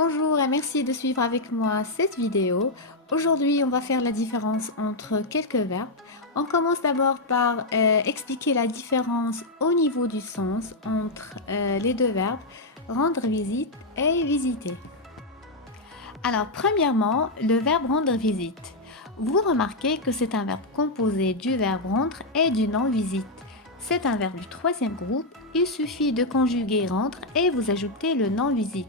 Bonjour et merci de suivre avec moi cette vidéo. Aujourd'hui, on va faire la différence entre quelques verbes. On commence d'abord par expliquer la différence au niveau du sens entre les deux verbes rendre visite et visiter. Alors, premièrement, le verbe rendre visite. Vous remarquez que c'est un verbe composé du verbe rendre et du nom visite. C'est un verbe du troisième groupe. Il suffit de conjuguer rendre et vous ajoutez le nom visite.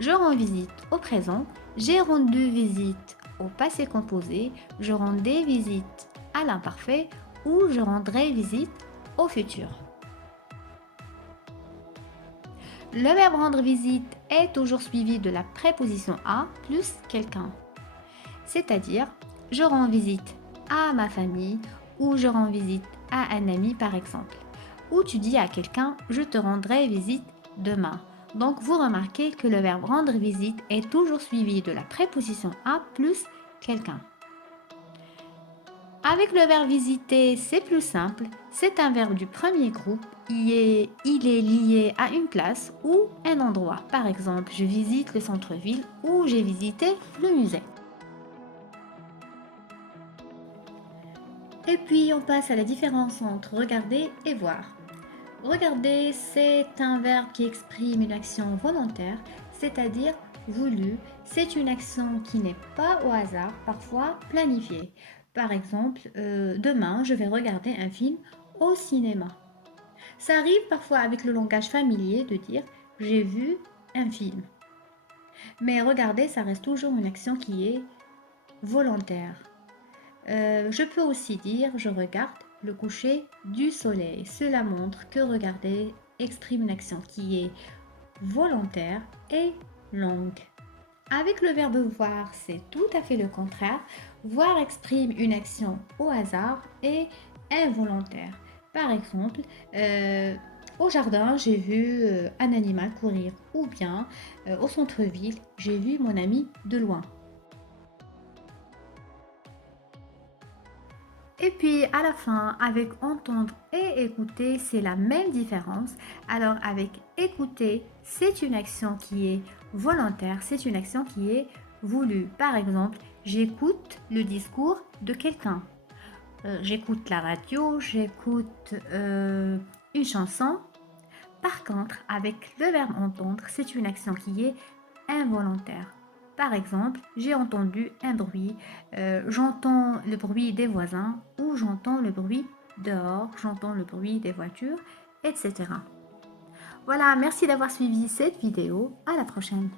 Je rends visite au présent, j'ai rendu visite au passé composé, je rendais visite à l'imparfait ou je rendrai visite au futur. Le verbe rendre visite est toujours suivi de la préposition à plus quelqu'un. C'est-à-dire, je rends visite à ma famille ou je rends visite à un ami par exemple. Ou tu dis à quelqu'un, je te rendrai visite demain. Donc vous remarquez que le verbe rendre visite est toujours suivi de la préposition à plus quelqu'un. Avec le verbe visiter, c'est plus simple. C'est un verbe du premier groupe. Il est lié à une place ou un endroit. Par exemple, je visite le centre-ville ou j'ai visité le musée. Et puis on passe à la différence entre regarder et voir. Regarder, c'est un verbe qui exprime une action volontaire, c'est-à-dire voulue. C'est une action qui n'est pas au hasard, parfois planifiée. Par exemple, demain, je vais regarder un film au cinéma. Ça arrive parfois avec le langage familier de dire j'ai vu un film. Mais regarder, ça reste toujours une action qui est volontaire. Je peux aussi dire je regarde le coucher du soleil. Cela montre que regarder exprime une action qui est volontaire et longue. Avec le verbe voir, c'est tout à fait le contraire. Voir exprime une action au hasard et involontaire. Par exemple, au jardin, j'ai vu un animal courir ou bien au centre-ville, j'ai vu mon ami de loin. Et puis à la fin, avec entendre et écouter, c'est la même différence. Alors avec écouter, c'est une action qui est volontaire, c'est une action qui est voulue. Par exemple, j'écoute le discours de quelqu'un. J'écoute la radio, j'écoute une chanson. Par contre, avec le verbe entendre, c'est une action qui est involontaire. Par exemple, j'ai entendu un bruit, j'entends le bruit des voisins ou j'entends le bruit dehors, j'entends le bruit des voitures, etc. Voilà, merci d'avoir suivi cette vidéo. À la prochaine.